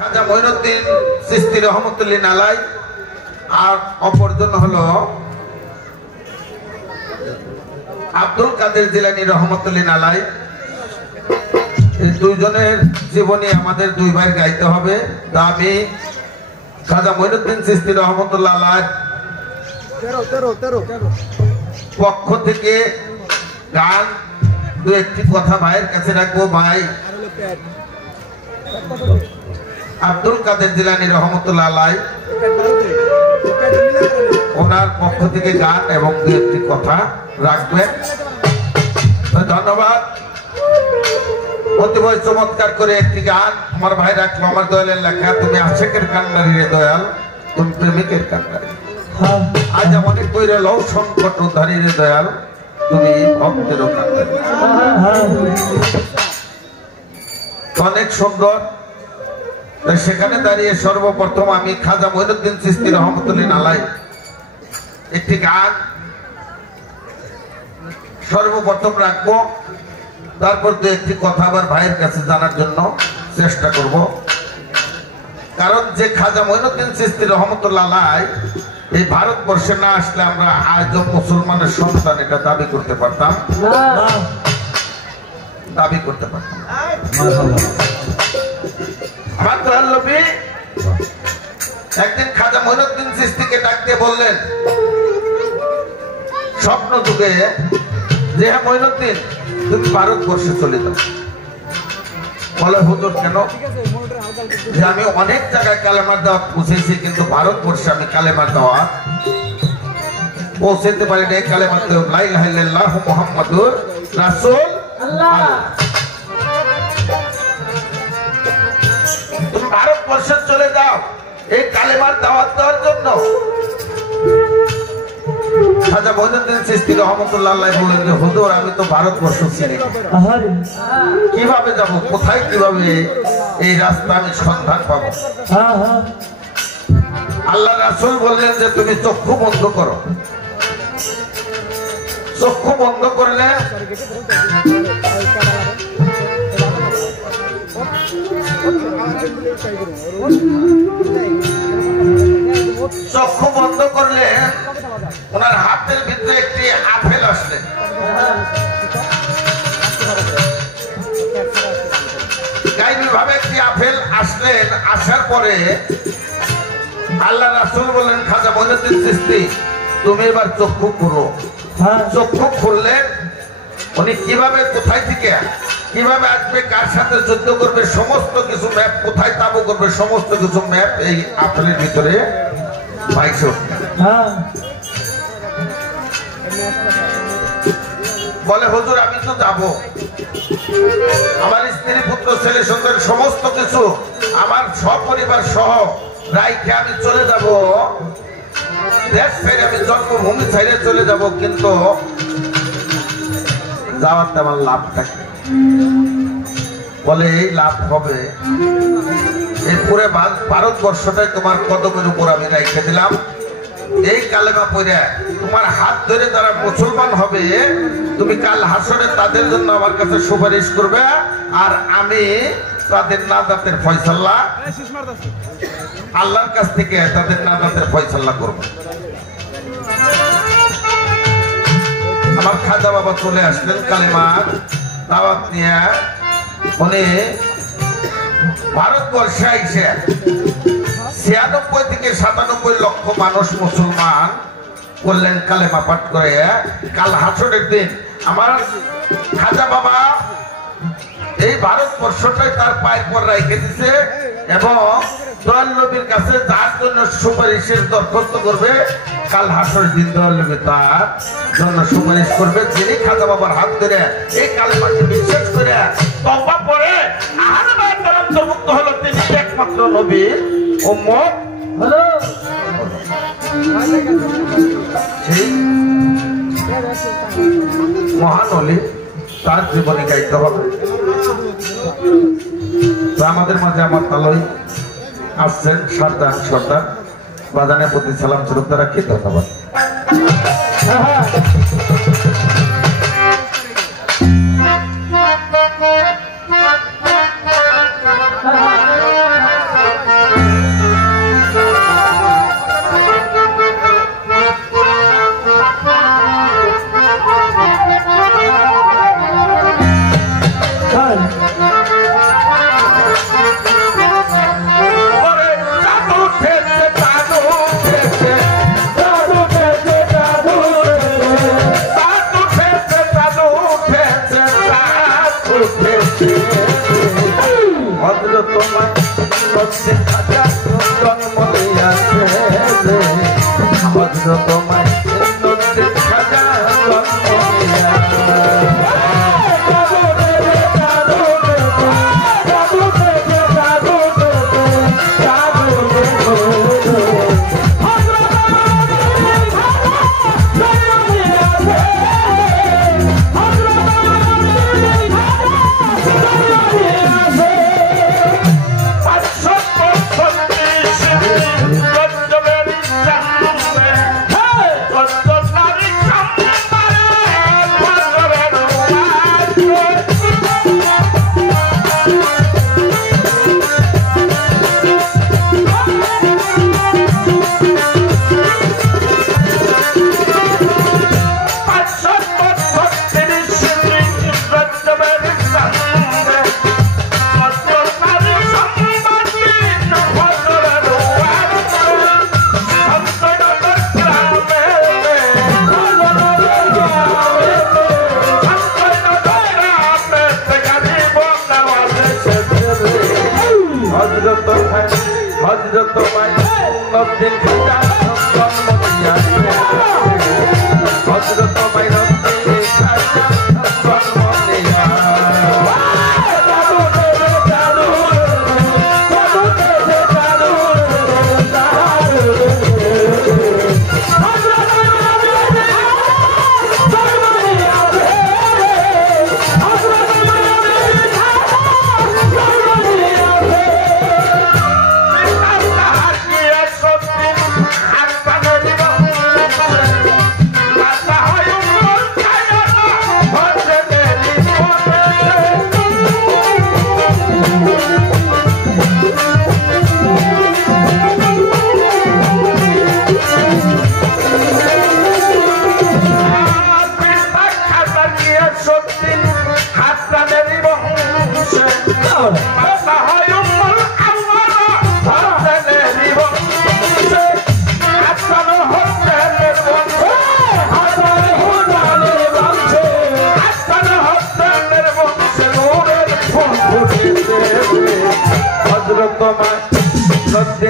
খাজা মঈনুদ্দিন চিশতি রহমতুল্লাহ আলাইহ আর অপরজন হলো আব্দুল কাদের জিলানী রহমতুল্লাহ আলাইহ। এই দুইজনের জীবনী আমাদের দুই ভাই গাইতে হবে। তা আমি খাজা মঈনুদ্দিন চিশতি রহমতুল্লাহ আলাইহ পক্ষ থেকে গান দু একটি কথা ভাইয়ের কাছে রাখবো। ভাই আব্দুল কাদের জিলানী রহমতুল্লাহ আলাইহ ওনার পক্ষ থেকে গান এবং দু একটি কথা রাখবেন। ধন্যবাদ। অতিবয় চমৎকার করে একটি গান আমার ভাই রাখলো, আমার দয়ালের লেখা। তুমি আশেকের কান্ডারি রে দয়াল, তুমি প্রেমিকের কান্ডারি। আজ অনেক কইরে লও সংকট উদ্ধারি রে দয়াল, তুমি ভক্তেরও কান্ডারি। অনেক সুন্দর। সেখানে দাঁড়িয়ে সর্বপ্রথম আমি খাজা মঈনুদ্দিন চিশতি রহমতুল্লাহ আলাইহ একটি গান সর্বপ্রথম রাখবো, তারপর দু একটি কথা আবার ভাইয়ের কাছে জানার জন্য চেষ্টা করব। কারণ যে খাজা মঈনুদ্দিন চিশতি রহমতুল্লাহ আলাইহ এই ভারতবর্ষে না আসলে আমরা আজও মুসলমানের সন্তান এটা দাবি করতে পারতাম আমার দয়াল নবী একদিন খাজা মঈনুদ্দিন চিশতিকে ডাক দিয়ে বললেন স্বপ্ন যুগে যে হ্যাঁ মঈনুদ্দিন তুমি ভারতবর্ষে চলে যাও। বলে হুজুর কেন? যে আমি অনেক জায়গায় কালেমার দাওয়াত পৌঁছেছি, কিন্তু ভারতবর্ষে আমি কালেমার দাওয়াত পৌঁছাতে পারি না। কালেমার দাওয়াত লা ইলাহা ইল্লাল্লাহু মুহাম্মাদুর রাসূলুল্লাহ। তুমি ভারতবর্ষে চলে যাও এই কালেমার দাওয়াত দেওয়ার জন্য। খাজা মঈনুদ্দিন চিশতি রহমতুল্লাহ আলাইহ বলেন যে হুজুর আমি তো ভারতবর্ষ চিনি, কিভাবে যাব, কোথায় কিভাবে এই রাস্তা আমি সন্ধান পাবো? আল্লাহ রাসূল বললেন যে তুমি চক্ষু বন্ধ করো। চক্ষু বন্ধ করলে চক্ষু বন্ধ করলে ওনার হাতের ভিতরে একটি আপেল আসলেন। গাইবি ভাবে একটি আপেল আসলেন। আসার পরে আল্লাহ রাসূল বললেন খাজা মঈনুদ্দিন চিশতি তুমি এবার চক্ষু খুলো। চক্ষু খুললেন। উনি কিভাবে কোথায় থেকে কিভাবে আসবে, কার সাথে যুদ্ধ করবে, সমস্ত কিছু ম্যাপ, কোথায় তাবু করবে, সমস্ত কিছু ম্যাপ এই আপেলের ভিতরে পাইছে। বলে হুজুর আমি তো যাব, আমার স্ত্রী পুত্র ছেলে সন্তান সমস্ত কিছু আমার সপরিবার সহ রাইখে আমি চলে যাব, দেশ ছেড়ে আমি জন্মভূমি ছেড়ে চলে যাব, কিন্তু যাওয়াতে আমার লাভটা কি? বলে এই লাভ হবে এই পুরো ভারতবর্ষটাই তোমার কদমের উপর আমি রাইখে দিলাম। এই কালেমা পড়ে তোমার হাত ধরে যারা মুসলমান হবে তুমি কাল হাসরে তাদের জন্য আমার কাছে সুপারিশ করবে, আর আমি তাদের নাজাতের ফয়সালা আল্লাহর কাছ থেকে তাদের নাজাতের ফয়সালা করব। আমার খাজা বাবা চলে আসলেন কালেমার দাওয়াত নিয়ে। উনি ভারতবর্ষে আইসে 96 থেকে 97 লক্ষ মানুষ মুসলমান করলেন কালেমা পাঠ করে। কাল হাসরের দিন আমার খাজা বাবা এই ভারতবর্ষটাই তার পায়ের পর রেখে দিছে এবং দয়াল নবীর কাছে যার জন্য সুপারিশের দরখাস্ত করবে কাল হাসরের দিন দয়াল নবী তার জন্য সুপারিশ করবে। যিনি খাজা বাবার হাত ধরে এই কালেমাকে বিশ্বাস করে তওবা পড়ে আহলে বায়তের অন্তর্ভুক্ত হলো, তিনি একমাত্র নবীর উম্মত হলো। সেই মহান ওলি তার জীবনে গাইতে হবে। আমাদের মাঝে আমার তালই আসছেন সারদান সর্দার, বাজানের প্রতি সালাম শ্রদ্ধা রাখি। ধন্যবাদ। নদীন খাজা জন্ম নিয়াছে হযরত মাইকেল নদীন খাজা জন্ম নিয়াছে হযরত মাইকেল নদীন খাজা জন্ম নিয়াছে হযরত মাইকেল নদীন খাজা জন্ম হযরত মাইকেল নদীন